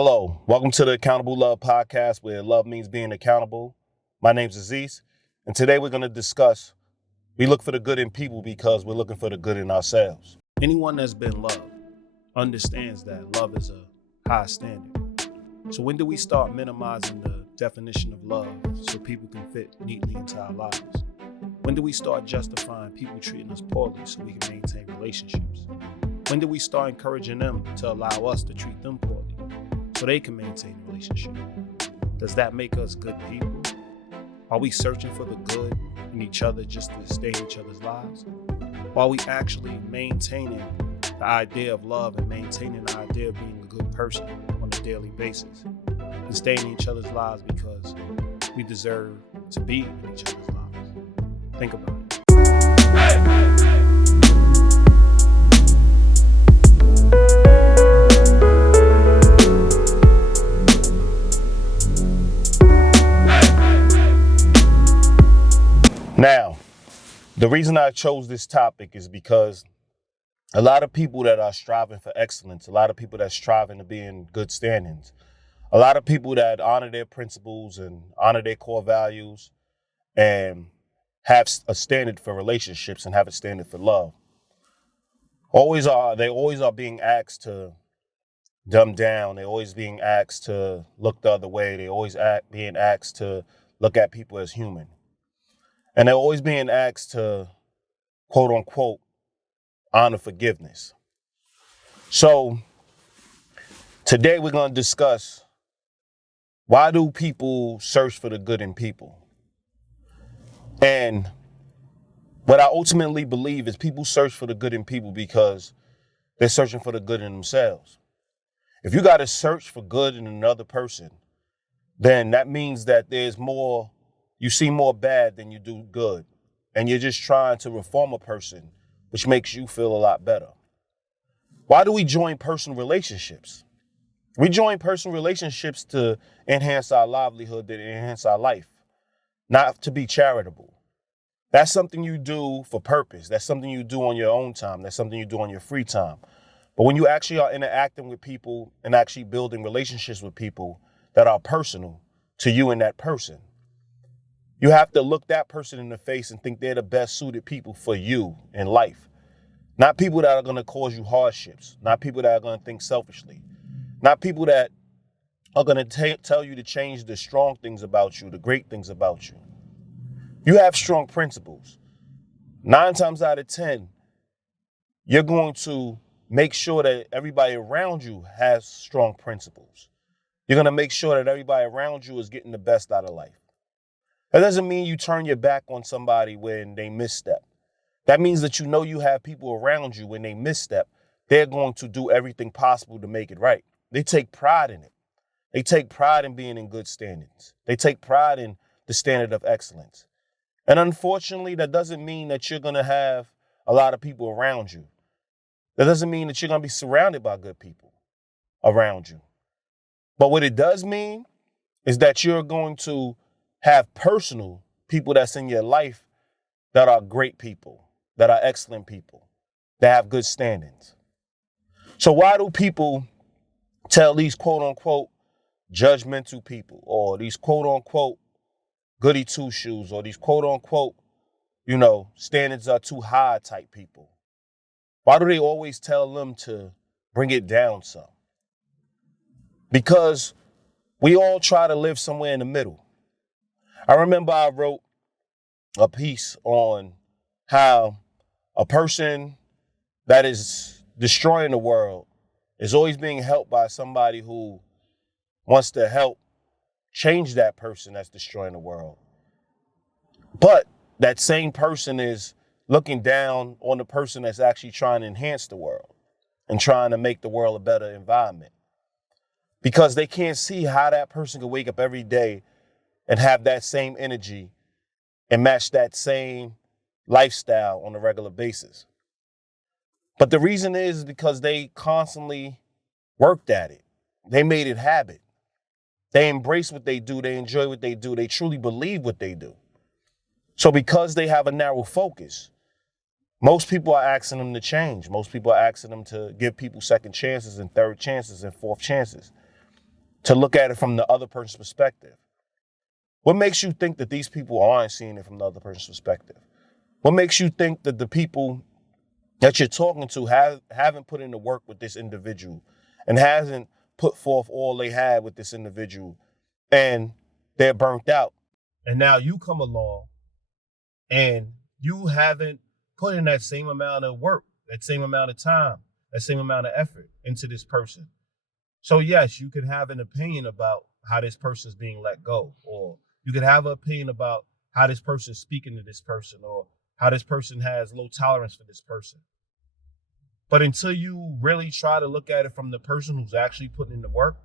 Hello, welcome to the Accountable Love podcast where love means being accountable. My name's Aziz, and today we're going to discuss we look for the good in people because we're looking for the good in ourselves. Anyone that's been loved understands that love is a high standard. So when do we start minimizing the definition of love so people can fit neatly into our lives? When do we start justifying people treating us poorly so we can maintain relationships? When do we start encouraging them to allow us to treat them poorly so they can maintain a relationship? Does that make us good people? Are we searching for the good in each other just to stay in each other's lives? Or are we actually maintaining the idea of love and maintaining the idea of being a good person on a daily basis and staying in each other's lives because we deserve to be in each other's lives? Think about it. Now, the reason I chose this topic is because a lot of people that are striving for excellence, a lot of people that striving to be in good standings, a lot of people that honor their principles and honor their core values and have a standard for relationships and have a standard for love, they always are being asked to dumb down. They're always being asked to look the other way. They always being asked to look at people as human. And they're always being asked to, quote unquote, honor forgiveness. So today we're going to discuss, why do people search for the good in people? And what I ultimately believe is people search for the good in people because they're searching for the good in themselves. If you got to search for good in another person, then that means that you see more bad than you do good. And you're just trying to reform a person, which makes you feel a lot better. Why do we join personal relationships? We join personal relationships to enhance our livelihood, to enhance our life, not to be charitable. That's something you do for purpose. That's something you do on your own time. That's something you do on your free time. But when you actually are interacting with people and actually building relationships with people that are personal to you and that person, you have to look that person in the face and think they're the best suited people for you in life. Not people that are going to cause you hardships. Not people that are going to think selfishly. Not people that are going to tell you to change the strong things about you, the great things about you. You have strong principles. 9 times out of 10, you're going to make sure that everybody around you has strong principles. You're going to make sure that everybody around you is getting the best out of life. That doesn't mean you turn your back on somebody when they misstep. That means that you have people around you when they misstep, they're going to do everything possible to make it right. They take pride in it. They take pride in being in good standings. They take pride in the standard of excellence. And unfortunately, that doesn't mean that you're going to have a lot of people around you. That doesn't mean that you're going to be surrounded by good people around you. But what it does mean is that you're going to have personal people that's in your life that are great people, that are excellent people, that have good standings. So why do people tell these quote unquote judgmental people or these quote unquote goody two shoes or these quote unquote, standards are too high type people? Why do they always tell them to bring it down some? Because we all try to live somewhere in the middle. I remember I wrote a piece on how a person that is destroying the world is always being helped by somebody who wants to help change that person that's destroying the world. But that same person is looking down on the person that's actually trying to enhance the world and trying to make the world a better environment. Because they can't see how that person can wake up every day and have that same energy and match that same lifestyle on a regular basis. But the reason is because they constantly worked at it. They made it habit. They embrace what they do. They enjoy what they do. They truly believe what they do. So because they have a narrow focus, most people are asking them to change. Most people are asking them to give people second chances and third chances and fourth chances. to look at it from the other person's perspective. What makes you think that these people aren't seeing it from the other person's perspective? What makes you think that the people that you're talking to haven't put in the work with this individual and hasn't put forth all they had with this individual and they're burnt out? And now you come along and you haven't put in that same amount of work, that same amount of time, that same amount of effort into this person. So yes, you can have an opinion about how this person is being let go, or you could have an opinion about how this person is speaking to this person, or how this person has low tolerance for this person. But until you really try to look at it from the person who's actually putting in the work,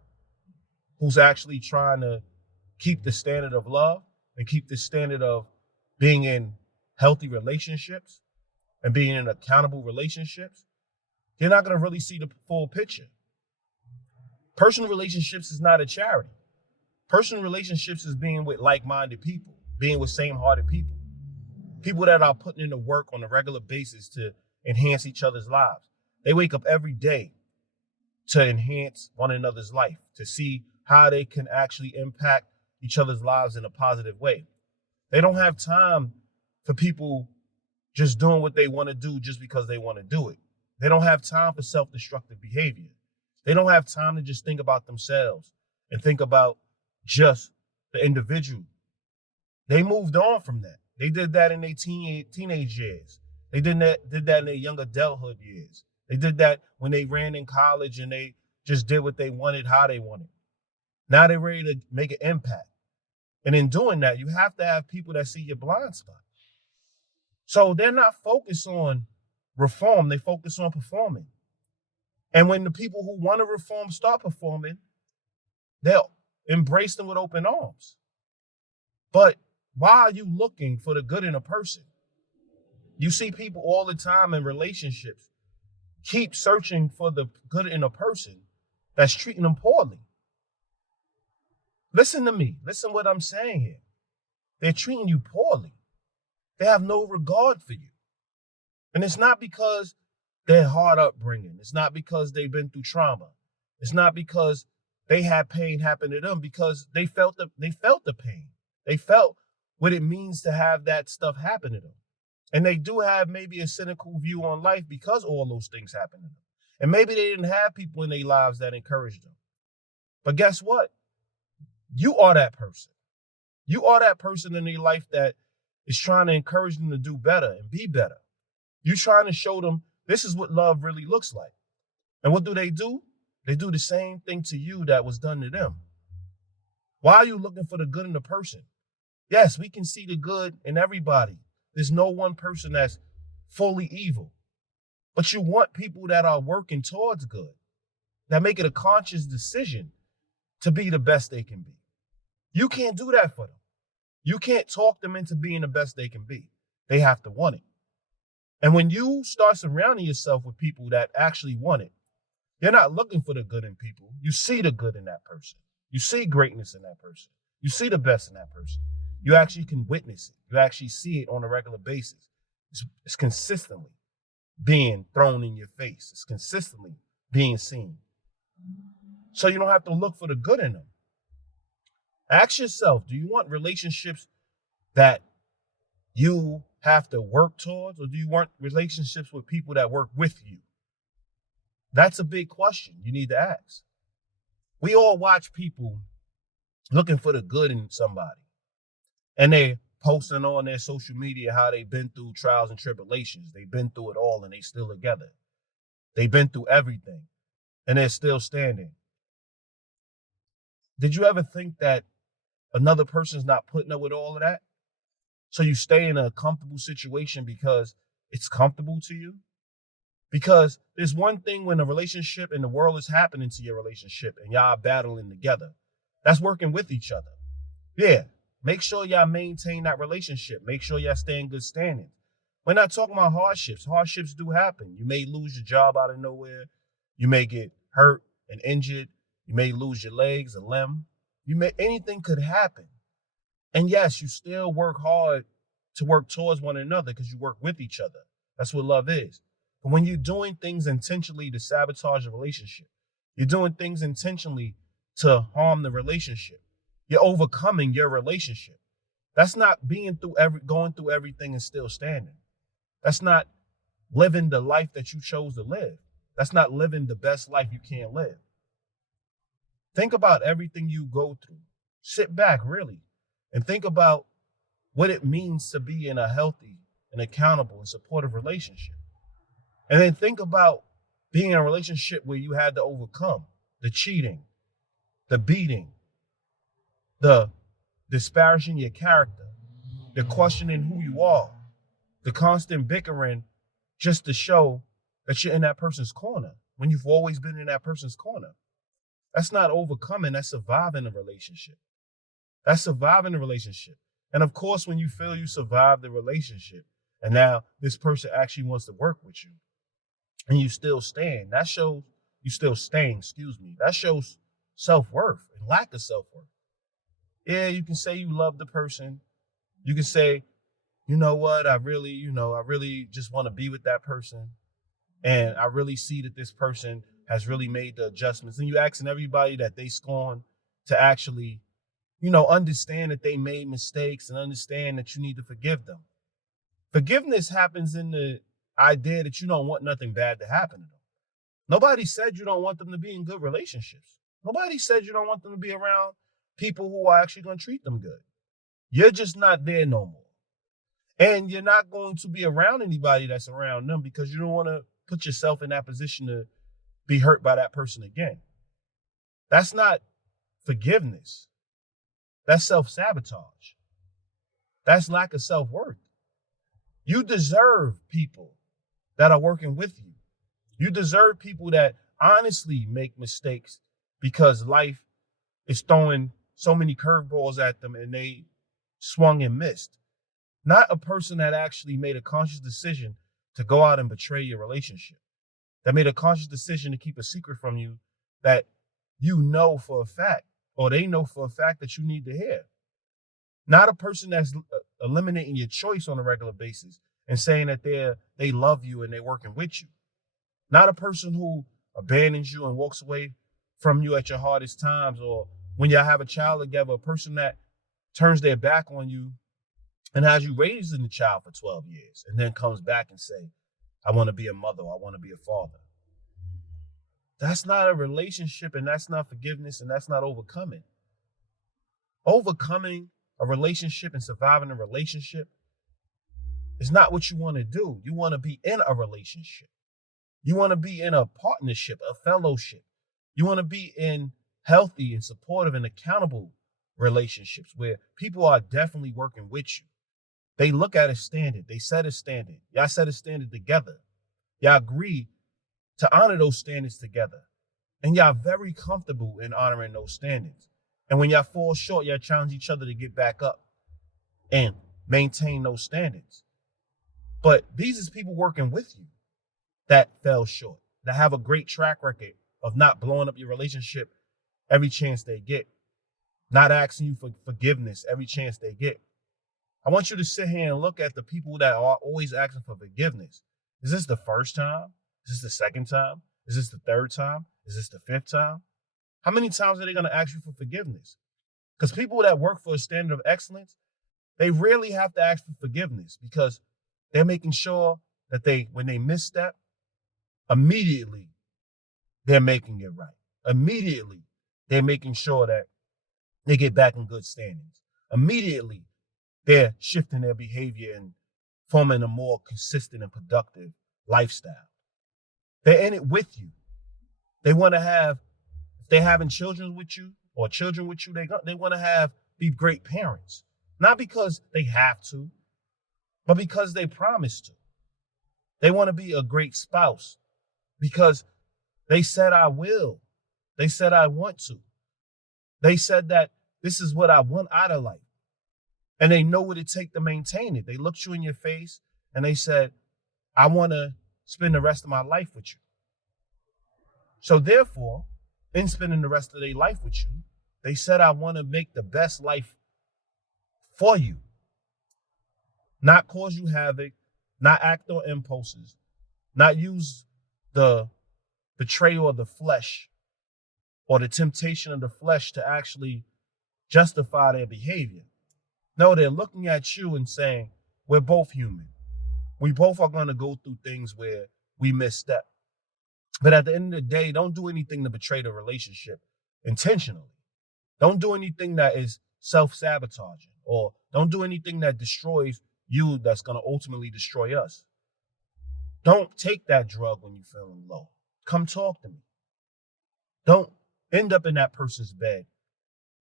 who's actually trying to keep the standard of love and keep the standard of being in healthy relationships and being in accountable relationships, you're not going to really see the full picture. Personal relationships is not a charity. Personal relationships is being with like-minded people, being with same-hearted people, people that are putting in the work on a regular basis to enhance each other's lives. They wake up every day to enhance one another's life, to see how they can actually impact each other's lives in a positive way. They don't have time for people just doing what they want to do just because they want to do it. They don't have time for self-destructive behavior. They don't have time to just think about themselves and think about just the individual. They moved on from that. They did that in their teenage years. They did that in their young adulthood years. They did that when they ran in college and they just did what they wanted, how they wanted. Now they're ready to make an impact. And in doing that, you have to have people that see your blind spot. So they're not focused on reform, they focus on performing. And when the people who want to reform start performing, they'll embrace them with open arms. But why are you looking for the good in a person? You see people all the time in relationships keep searching for the good in a person that's treating them poorly. Listen to me. Listen what I'm saying here. They're treating you poorly. They have no regard for you. And it's not because they're hard upbringing. It's not because they've been through trauma. It's not because they had pain happen to them, because they felt the pain. They felt what it means to have that stuff happen to them. And they do have maybe a cynical view on life because all those things happen to them. And maybe they didn't have people in their lives that encouraged them. But guess what? You are that person. You are that person in their life that is trying to encourage them to do better and be better. You're trying to show them this is what love really looks like. And what do? They do the same thing to you that was done to them. Why are you looking for the good in the person? Yes, we can see the good in everybody. There's no one person that's fully evil. But you want people that are working towards good, that make it a conscious decision to be the best they can be. You can't do that for them. You can't talk them into being the best they can be. They have to want it. And when you start surrounding yourself with people that actually want it, you're not looking for the good in people. You see the good in that person. You see greatness in that person. You see the best in that person. You actually can witness it. You actually see it on a regular basis. It's consistently being thrown in your face. It's consistently being seen. So you don't have to look for the good in them. Ask yourself, do you want relationships that you have to work towards, or do you want relationships with people that work with you? That's a big question you need to ask. We all watch people looking for the good in somebody, and they're posting on their social media how they've been through trials and tribulations. They've been through it all, and they still together. They've been through everything, and they're still standing. Did you ever think that another person's not putting up with all of that? So you stay in a comfortable situation because it's comfortable to you? Because there's one thing when a relationship and the world is happening to your relationship and y'all are battling together. That's working with each other. Yeah, make sure y'all maintain that relationship. Make sure y'all stay in good standing. We're not talking about hardships. Hardships do happen. You may lose your job out of nowhere. You may get hurt and injured. You may lose your legs, a limb. Anything could happen. And yes, you still work hard to work towards one another because you work with each other. That's what love is. But when you're doing things intentionally to sabotage a relationship, you're doing things intentionally to harm the relationship. You're overcoming your relationship. That's not going through everything and still standing. That's not living the life that you chose to live. That's not living the best life you can live. Think about everything you go through. Sit back, really, and think about what it means to be in a healthy and accountable and supportive relationship. And then think about being in a relationship where you had to overcome the cheating, the beating, the disparaging your character, the questioning who you are, the constant bickering just to show that you're in that person's corner when you've always been in that person's corner. That's not overcoming, that's surviving a relationship. That's surviving a relationship. And of course, when you feel you survived the relationship and now this person actually wants to work with you and you still stand, that shows that shows self-worth and lack of self-worth. Yeah, you can say you love the person. You can say, you know what, I really just want to be with that person. And I really see that this person has really made the adjustments. And you asking everybody that they scorn to actually, understand that they made mistakes and understand that you need to forgive them. Forgiveness happens in the idea that you don't want nothing bad to happen to them. Nobody said you don't want them to be in good relationships. Nobody said you don't want them to be around people who are actually going to treat them good. You're just not there no more. And you're not going to be around anybody that's around them because you don't want to put yourself in that position to be hurt by that person again. That's not forgiveness. That's self-sabotage. That's lack of self-worth. You deserve people that are working with you. You deserve people that honestly make mistakes because life is throwing so many curveballs at them and they swung and missed. Not a person that actually made a conscious decision to go out and betray your relationship, that made a conscious decision to keep a secret from you that you know for a fact, or they know for a fact that you need to hear. Not a person that's eliminating your choice on a regular basis and saying that they love you and they're working with you. Not a person who abandons you and walks away from you at your hardest times, or when y'all have a child together, a person that turns their back on you and has you raising the child for 12 years and then comes back and say, I want to be a mother, or I want to be a father. That's not a relationship, and that's not forgiveness, and that's not overcoming. Overcoming a relationship and surviving a relationship is not what you want to do. You want to be in a relationship. You want to be in a partnership, a fellowship. You want to be in healthy and supportive and accountable relationships where people are definitely working with you. They look at a standard. They set a standard. Y'all set a standard together. Y'all agree to honor those standards together. And y'all very comfortable in honoring those standards. And when y'all fall short, y'all challenge each other to get back up and maintain those standards. But these is people working with you that fell short, that have a great track record of not blowing up your relationship every chance they get, not asking you for forgiveness every chance they get. I want you to sit here and look at the people that are always asking for forgiveness. Is this the first time? Is this the second time? Is this the third time? Is this the fifth time? How many times are they going to ask you for forgiveness? Because people that work for a standard of excellence, they rarely have to ask for forgiveness because they're making sure that when they misstep, immediately they're making it right. Immediately they're making sure that they get back in good standings. Immediately they're shifting their behavior and forming a more consistent and productive lifestyle. They're in it with you. They want to have, if they're having children with you, they want to be great parents. Not because they have to, but because they promise to. They want to be a great spouse because they said, I will. They said, I want to. They said that this is what I want out of life. And they know what it takes to maintain it. They looked you in your face and they said, I want to spend the rest of my life with you. So therefore, in spending the rest of their life with you, they said, I want to make the best life for you. Not cause you havoc, not act on impulses, not use the betrayal of the flesh or the temptation of the flesh to actually justify their behavior. No, they're looking at you and saying, we're both human. We both are going to go through things where we misstep. But at the end of the day, don't do anything to betray the relationship intentionally. Don't do anything that is self-sabotaging, or don't do anything that destroys you that's going to ultimately destroy us. Don't take that drug when you're feeling low. Come talk to me. Don't end up in that person's bed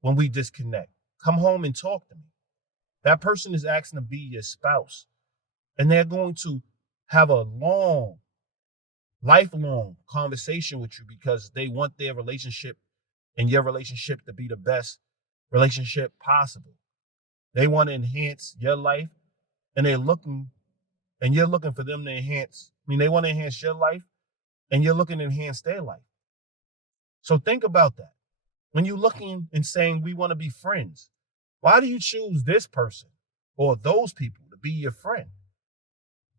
when we disconnect. Come home and talk to me. That person is asking to be your spouse, and they're going to have a lifelong conversation with you because they want their relationship and your relationship to be the best relationship possible. They want to enhance your life, and you're looking for them to enhance. They want to enhance your life, and you're looking to enhance their life. So think about that. When you're looking and saying, we want to be friends, why do you choose this person or those people to be your friend?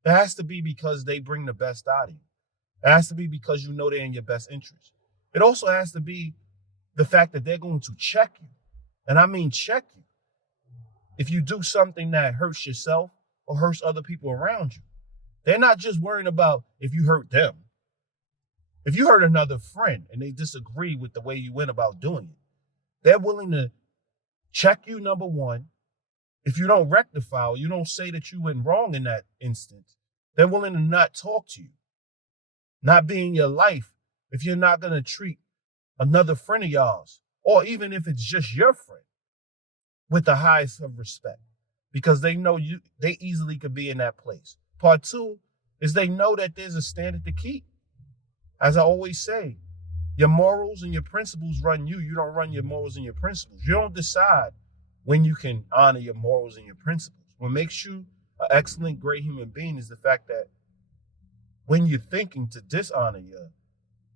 It has to be because they bring the best out of you. It has to be because you know they're in your best interest. It also has to be the fact that they're going to check you. And I mean check you. If you do something that hurts yourself or hurts other people around you, they're not just worrying about if you hurt them. If you hurt another friend and they disagree with the way you went about doing it, they're willing to check you, number one. If you don't rectify or you don't say that you went wrong in that instance, they're willing to not talk to you, not be in your life if you're not going to treat another friend of yours, or even if it's just your friend, with the highest of respect, because they know they easily could be in that place. Part two is they know that there's a standard to keep. As I always say, your morals and your principles run you. You don't run your morals and your principles. You don't decide when you can honor your morals and your principles. What makes you an excellent, great human being is the fact that when you're thinking to dishonor your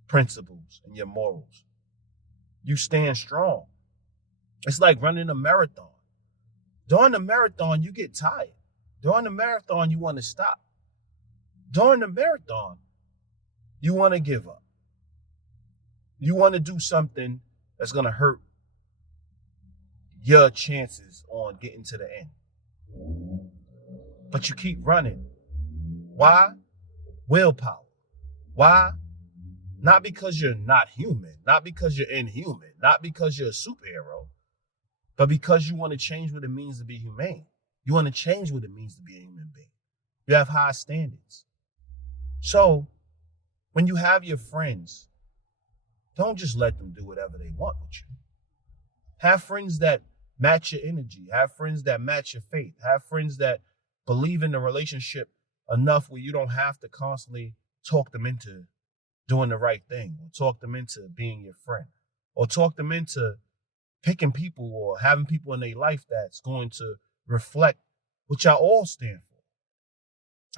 principles and your morals, you stand strong. It's like running a marathon. During the marathon, you get tired. During the marathon, you want to stop. During the marathon, you want to give up. You want to do something that's going to hurt your chances on getting to the end. But you keep running. Why? Willpower. Why? Not because you're not human, not because you're inhuman, not because you're a superhero, but because you want to change what it means to be humane. You want to change what it means to be a human being. You have high standards. So when you have your friends, don't just let them do whatever they want with you. Have friends that match your energy. Have friends that match your faith. Have friends that believe in the relationship enough where you don't have to constantly talk them into doing the right thing, or talk them into being your friend, or talk them into picking people or having people in their life that's going to reflect what y'all all stand for.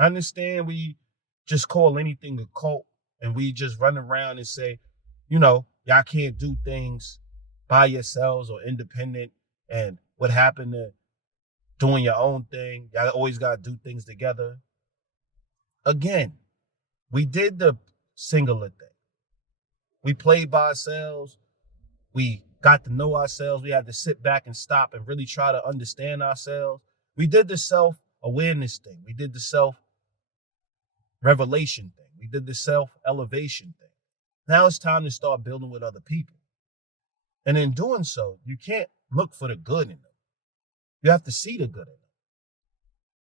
I understand we just call anything a cult and we just run around and say, y'all can't do things by yourselves or independent, and what happened to doing your own thing? Y'all always got to do things together. Again, we did the singular thing. We played by ourselves. We got to know ourselves. We had to sit back and stop and really try to understand ourselves. We did the self-awareness thing. We did the self-revelation thing. We did the self-elevation thing. Now it's time to start building with other people. And in doing so, you can't look for the good in them. You have to see the good in them.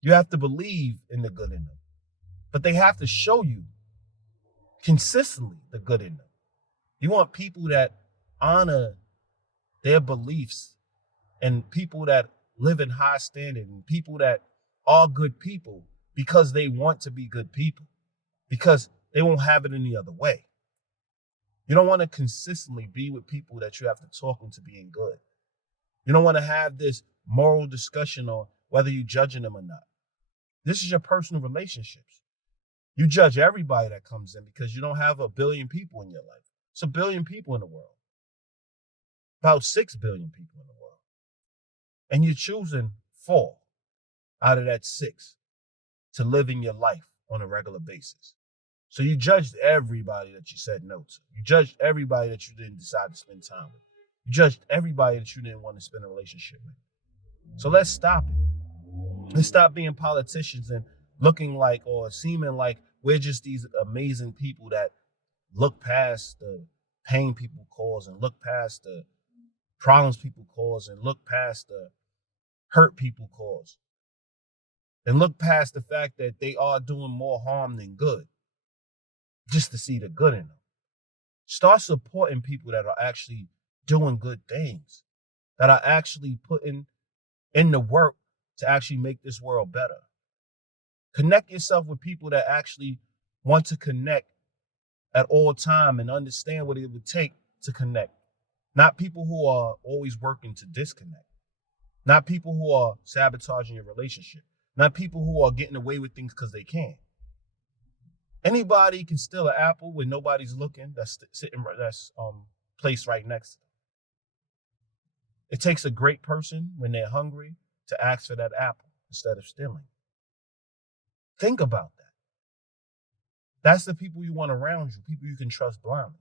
You have to believe in the good in them. But they have to show you consistently the good in them. You want people that honor their beliefs, and people that live in high standard, and people that are good people because they want to be good people, because they won't have it any other way. You don't want to consistently be with people that you have to talk into being good. You don't want to have this moral discussion on whether you're judging them or not. This is your personal relationships. You judge everybody that comes in because you don't have 1 billion people in your life. It's 1 billion people in the world. About 6 billion people in the world. And you're choosing 4 out of that 6 to live in your life on a regular basis. So you judged everybody that you said no to. You judged everybody that you didn't decide to spend time with. You judged everybody that you didn't want to spend a relationship with. So let's stop it. Let's stop being politicians and looking like or seeming like we're just these amazing people that look past the pain people cause and look past the problems people cause and look past the hurt people cause and look past the fact that they are doing more harm than good just to see the good in them. Start supporting people that are actually doing good things, that are actually putting in the work to actually make this world better. Connect yourself with people that actually want to connect at all time and understand what it would take to connect. Not people who are always working to disconnect. Not people who are sabotaging your relationship. Not people who are getting away with things because they can. Anybody can steal an apple when nobody's looking. That's placed right next to them. It takes a great person when they're hungry to ask for that apple instead of stealing. Think about that. That's the people you want around you, people you can trust blindly.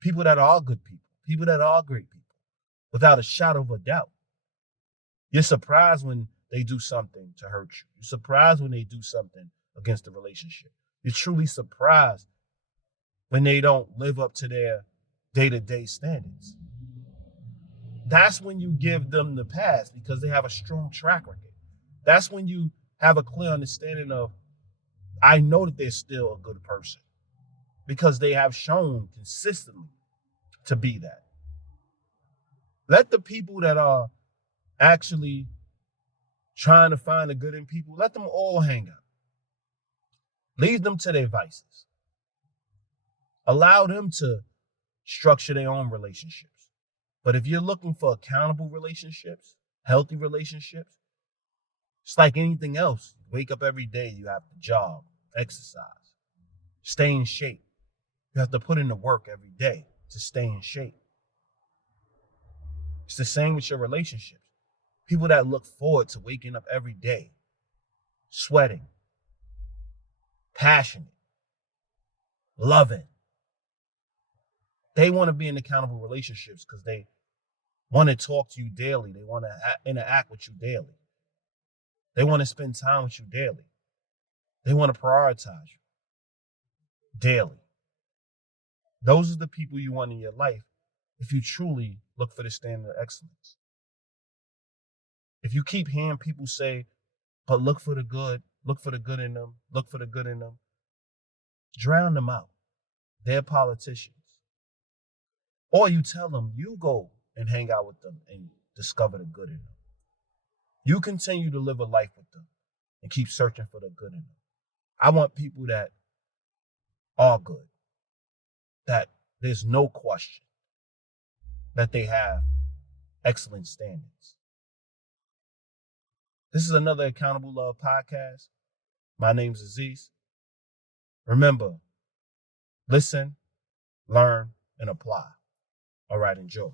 People that are good people, people that are great people, without a shadow of a doubt. You're surprised when they do something to hurt you. You're surprised when they do something against the relationship. You're truly surprised when they don't live up to their day-to-day standards. That's when you give them the pass because they have a strong track record. That's when you have a clear understanding of, I know that they're still a good person because they have shown consistently to be that. Let the people that are actually trying to find the good in people, let them all hang out. Leave them to their vices. Allow them to structure their own relationships. But if you're looking for accountable relationships, healthy relationships, it's like anything else. You wake up every day, you have to jog, exercise, stay in shape. You have to put in the work every day to stay in shape. It's the same with your relationships. People that look forward to waking up every day, sweating, passionate, loving. They want to be in accountable relationships because they want to talk to you daily. They want to interact with you daily. They want to spend time with you daily. They want to prioritize you daily. Those are the people you want in your life if you truly look for the standard of excellence. If you keep hearing people say, but look for the good in them, look for the good in them, drown them out. They're politicians. Or you tell them, you go and hang out with them and discover the good in them. You continue to live a life with them and keep searching for the good in them. I want people that are good, that there's no question that they have excellent standards. This is another Accountable Love podcast. My name's Aziz. Remember, listen, learn, and apply. All right, enjoy.